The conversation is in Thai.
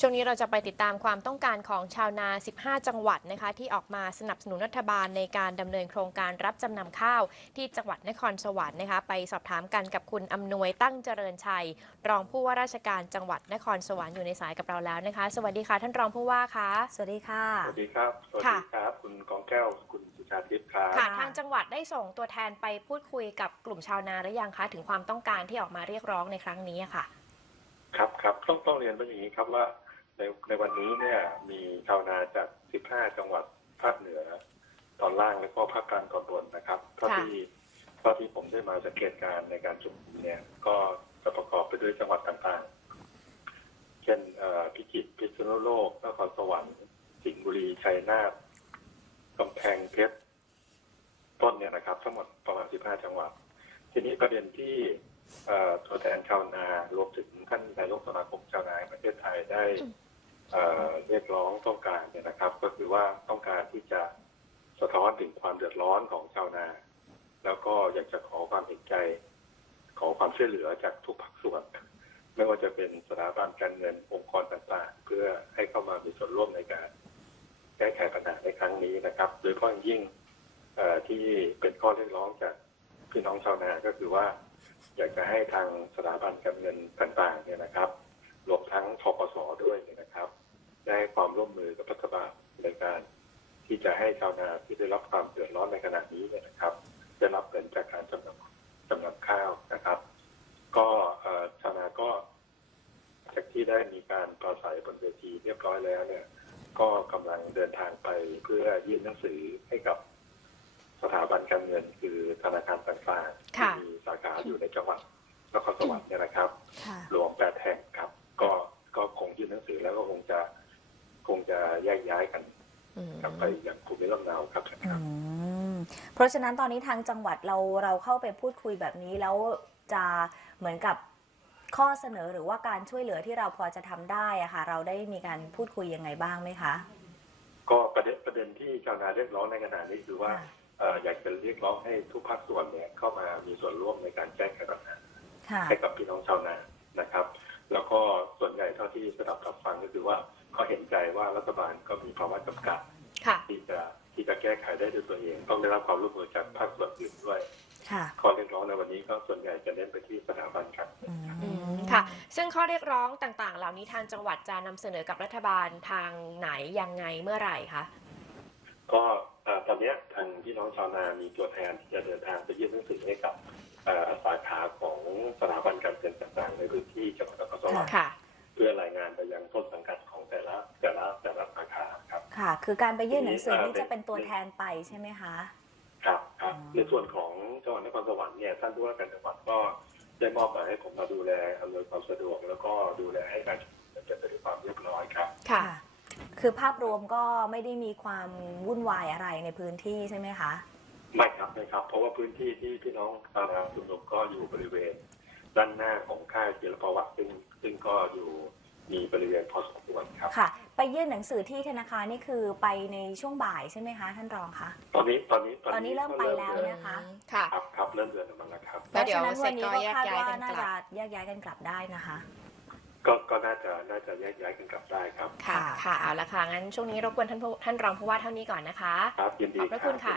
ช่วงนี้เราจะไปติดตามความต้องการของชาวนา 15 จังหวัดนะคะ ที่ออกมาสนับสนุนรัฐบาลในการดำเนินโครงการรับจำนำข้าว ที่จังหวัดนครสวรรค์นะคะ ไปสอบถามกันกับคุณอำนวยตั้งเจริญชัย รองผู้ว่าราชการจังหวัดนครสวรรค์อยู่ในสายกับเราแล้วนะคะ สวัสดีค่ะท่านรองผู้ว่าคะสวัสดีค่ะ สวัสดีครับ สวัสค่ะดีครับ คุณกองแก้วคุณสุชาทิพย์ครับค่ะทางจังหวัดได้ส่งตัวแทนไปพูดคุยกับกลุ่มชาวนาหรือยังคะถึงความต้องการที่ออกมาเรียกร้องในครั้งนี้อะค่ะ ครับครับต้องต้องเรียนว่าอย่างนี้ครับว่า ในในวันนี้เนี่ยมีชาวนาจาก 15 จังหวัดภาคเหนือ ตอนล่างและก็ภาคกลางตอนบนนะครับเท่าค่ะที่เท่าที่ผมได้มาสังเกตการณ์ในการชุมนุมเนี่ย ก็จะประกอบไปด้วยจังหวัดต่างๆ เช่นเอ่อพิจิตรพิษณุโลกนครสวรรค์สิงห์บุรีชัยนาทกำแพงเพชรต้นเนี่ยนะครับ ทั้งหมดประมาณ 15 จังหวัด ทีนี้ประเด็นที่เอ่อตัวแทนชาวนารวมถึงท่านนายกสมาคมชาวนาแห่งประเทศไทยได้ เเรียกร้องต้องการเนี่ยนะครับ ก็คือว่าต้องการที่จะสะท้อนถึงความเดือดร้อนของชาวนา แล้วก็อยากจะขอความเห็นใจ ขอความช่วยเหลือจากทุกภาคส่วน ไม่ว่าจะเป็นสถาบันการเงินองค์กรต่างๆ เพื่อให้เข้ามามีส่วนร่วมในการแก้ไขปัญหาในครั้งนี้นะครับ โดยเฉพาะยิ่งที่เป็นข้อเรียกร้องจากพี่น้องชาวนาก็คือว่า อยากจะให้ทางสถาบันการเงินต่างๆเนี่ยนะครับ รวมทั้งทกสด้วยเนี่ยนะครับ ได้ให้ความร่วมมือกับรัฐบาลในการที่จะให้ชาวนาที่ได้รับความเดือดร้อนในขณะนี้เนี่ยนะครับได้รับเงินจากการจำนำจำนำข้าวนะครับ ก็เอ่อชาวนาก็จากที่ได้มีการปราศัยบนเวทีเรียบร้อยแล้วเนี่ย ก็กำลังเดินทางไปเพื่อยื่นหนังสือให้กับสถาบันการเงินคือธนาคารต่างๆที่ค่ะมีสาขาอยู่ในจังหวัดนครสวรรค์เนี่ยนะครับค่ะรวมแปดแห่งครับก็ก็คงยื่ นหนังสือแล้วก็คงจะคงจะแยกย้ายกันอืมกลับไปอย่างภูมิลำเนาครับอืมเพราะฉะนั้นตอนนี้ทางจังหวัดเราเราเข้าไปพูดคุยแบบนี้แล้วจะเหมือนกับข้อเสนอหรือว่าการช่วยเหลือที่เราพอจะทำได้อะค่ะ เราได้มีการพูดคุยยังไงบ้างไหมคะ ก็ประเด็นประเด็นที่ชาวนาเรียกร้องในขณะนี้คือว่าค่ะเอ่ออยากจะเรียกร้องให้ทุกภาคส่วนเนี่ยเข้ามามีส่วนร่วมในการแก้ไขปัญหาค่ะให้กับพี่น้องชาวนานะครับ แล้วก็ส่วนใหญ่เท่าที่สดับรับฟังก็คือว่าเขาเห็นใจว่ารัฐบาลก็มีภาวะจำกัดค่ะที่จะที่จะแก้ไขได้ด้วยตัวเอง ต้องได้รับความร่วมมือจากภาคส่วนอื่นด้วยค่ะข้อเรียกร้องในวันนี้ก็ส่วนใหญ่จะเน้นไปที่สถาบันครับอืมอืมค่ะ ซึ่งข้อเรียกร้องต่างๆ เหล่านี้ทางจังหวัดจะนำเสนอกับรัฐบาลทางไหนยังไงเมื่อไหร่คะก็เอ่อตอนเนี้ยทางพี่น้องชาวนามีตัวแทนที่จะเดินทางไป ครับค่ะ คือการไปยื่นหนังสือเอ่อนี่จะเป็นตัวแทนไปใช่ไหมคะ ครับครับอ๋อในส่วนของจังหวัดนครสวรรค์เนี่ยท่านผู้ว่าการจังหวัดก็ได้มอบหมายให้ผมมาดูแลอำนวยความสะดวก แล้วก็ดูแลให้การชุมนุมเป็นไปด้วยความเรียบร้อยครับค่ะ คือภาพรวมก็ไม่ได้มีความวุ่นวายอะไรในพื้นที่ใช่ไหมคะไม่ครับไม่ครับ เพราะว่าพื้นที่ที่พี่น้องชาวนาชุมนุมก็อยู่บริเวณ ด้านหน้าของค่ายจิรประวัติซึ่งซึ่งก็อยู่ มีบริเวณพอสมควรครับ ค่ะ ไปยื่นหนังสือที่ธนาคารนี่คือไปในช่วงบ่ายใช่ไหมคะ ท่านรองคะ ตอนนี้ตอนนี้ตอนนี้เริ่มไปแล้วเดินะคะ ค่ะ ครับครับเริ่มเดินออกมาแล้วครับ แล้วเดี๋ยวพราะฉะนั้นวันนี้ก็คาดเสร็จก็แยกย้ายว่ากันกลับน่าจะแยกย้ายกันกลับได้นะคะก็ก็น่าจะน่าจะแยกย้ายกันกลับได้ครับ ค่ะ ค่ะค่ะเอาละค่ะ งั้นช่วงนี้รบกวนท่านผู้ท่านรองผู้ว่าเท่านี้ก่อนนะคะ ครับยินดีขอบพระคคุรัณบค่ะ